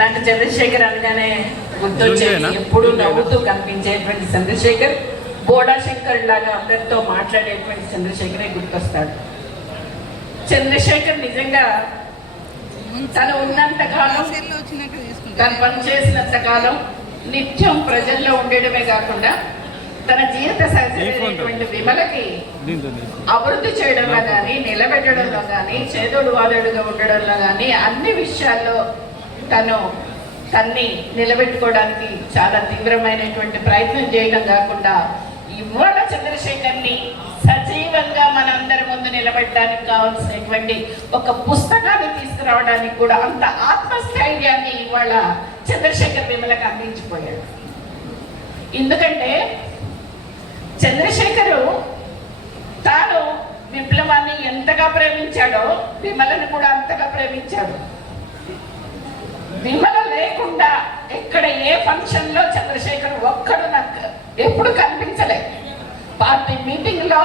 నాకు చంద్రశేఖర్ అనగానే గుర్తొచ్చేది ఎప్పుడు నవ్వుతూ కనిపించేటువంటి చంద్రశేఖర్, బోడా శంకర్ లాగా అందరితో మాట్లాడేటువంటి చంద్రశేఖరే గుర్తొస్తాడు. చంద్రశేఖర్ నిజంగా తను ఉన్నంత కాలం, తను పనిచేసినంత కాలం నిత్యం ప్రజల్లో ఉండడమే కాకుండా తన జీవిత సహచరైనటువంటి విమలకి అభివృద్ధి చేయడంలో కానీ, నిలబెట్టడంలో కానీ, చేదోడు వాదోడుగా ఉండడంలో కానీ అన్ని విషయాల్లో తన్ని నిలబెట్టుకోవడానికి చాలా తీవ్రమైనటువంటి ప్రయత్నం చేయడం కాకుండా ఇవాళ చంద్రశేఖర్ని సజీవంగా మనందరి ముందు నిలబెట్టడానికి కావాల్సినటువంటి ఒక పుస్తకాన్ని తీసుకురావడానికి కూడా అంత ఆత్మస్థైర్యాన్ని ఇవాళ చంద్రశేఖర్ విమలకు అందించిపోయాడు. ఎందుకంటే చంద్రశేఖరు తాను విప్లవాన్ని ఎంతగా ప్రేమించాడో విమలను కూడా అంతగా ప్రేమించాడు. విమల లేకుండా ఎక్కడ ఏ ఫంక్షన్ లో చంద్రశేఖర్ ఒక్కడు నాకు ఎప్పుడు కనిపించలేదు. పార్టీ మీటింగ్ లో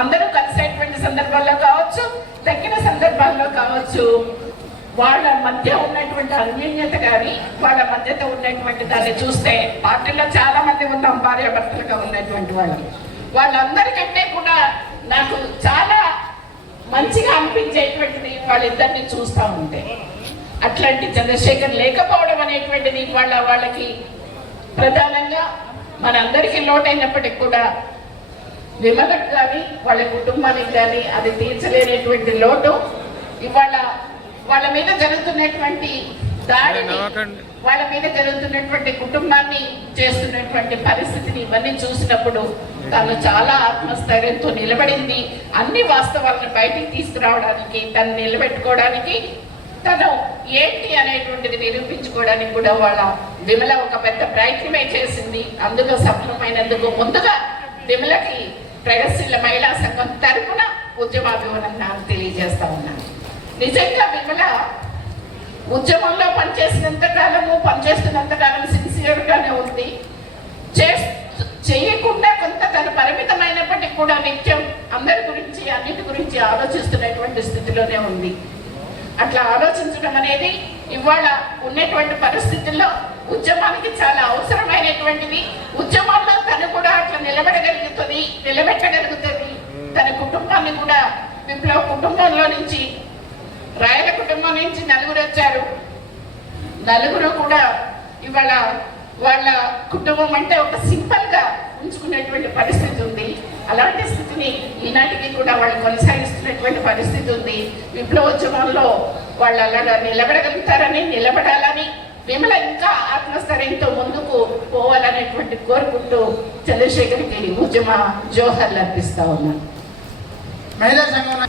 అందరూ కలిసేటువంటి సందర్భాల్లో కావచ్చు, తగ్గిన సందర్భాల్లో కావచ్చు, వాళ్ళ మధ్య ఉన్నటువంటి అన్యోన్యత కానీ, వాళ్ళ మధ్యతో ఉన్నటువంటి దాన్ని చూస్తే పార్టీలో చాలా మంది ఉన్నాం భార్యాభర్తలుగా ఉన్నటువంటి వాళ్ళందరికంటే కూడా నాకు చాలా మంచిగా అనిపించేటువంటిది వాళ్ళిద్దరిని చూస్తూ ఉంటే. అట్లాంటి చంద్రశేఖర్ లేకపోవడం అనేటువంటిది వాళ్ళకి ప్రధానంగా మనందరికీ లోటైనప్పటికీ కూడా విమలకు కానీ వాళ్ళ కుటుంబానికి కానీ అది తీర్చలేనటువంటి లోటు. ఇవాళ వాళ్ళ మీద జరుగుతున్నటువంటి దాడిని, వాళ్ళ మీద జరుగుతున్నటువంటి కుటుంబాన్ని చేస్తున్నటువంటి పరిస్థితిని ఇవన్నీ చూసినప్పుడు తను చాలా ఆత్మస్థైర్యంతో నిలబడింది. అన్ని వాస్తవాలను బయటికి తీసుకురావడానికి, తను నిలబెట్టుకోవడానికి, తను ఏంటి అనేటువంటిది నిరూపించుకోవడానికి కూడా వాళ్ళ విమల ఒక పెద్ద ప్రయత్నమే చేసింది. అందులో సఫలమైనందుకు ముందుగా విమలకి ప్రగతిశీల మహిళా సంఘం తరఫున ఉద్యమాభివందనాలు తెలియజేస్తా ఉన్నాను. నిజంగా విమల ఉద్యమంలో పనిచేస్తున్నంత కాలం సిన్సియర్గానే ఉంది. చేయకుండా కొంత తను పరిమితమైనప్పటికీ కూడా నిత్యం అందరి గురించి, అన్నిటి గురించి ఆలోచిస్తున్నటువంటి స్థితిలోనే ఉంది. అట్లా ఆలోచించడం అనేది ఇవాళ ఉన్నటువంటి పరిస్థితుల్లో ఉద్యమానికి చాలా అవసరమైనటువంటిది. ఉద్యమంలో తను కూడా అట్లా నిలబెట్టగలుగుతుంది. తన కుటుంబాన్ని కూడా, విప్లవ కుటుంబంలో నుంచి, రాయల కుటుంబం నుంచి నలుగురు వచ్చారు. నలుగురు కూడా ఇవాళ వాళ్ళ కుటుంబం అంటే ఒక సింపుల్ గా ఉంచుకునేటువంటి పరిస్థితి ఉంది. అలాంటి స్థితిని ఈనాటికి కూడా వాళ్ళు కొనసాగిస్తున్నటువంటి పరిస్థితి ఉంది. విప్లవోద్యమంలో వాళ్ళు అలాగా నిలబడాలని విమల ఇంకా ఆత్మస్థైర్యంతో ముందుకు పోవాలనేటువంటి కోరుకుంటూ చంద్రశేఖర్కి ఉద్యమ జోహర్లు అర్పిస్తా ఉన్నాను. మహిళా సంఘం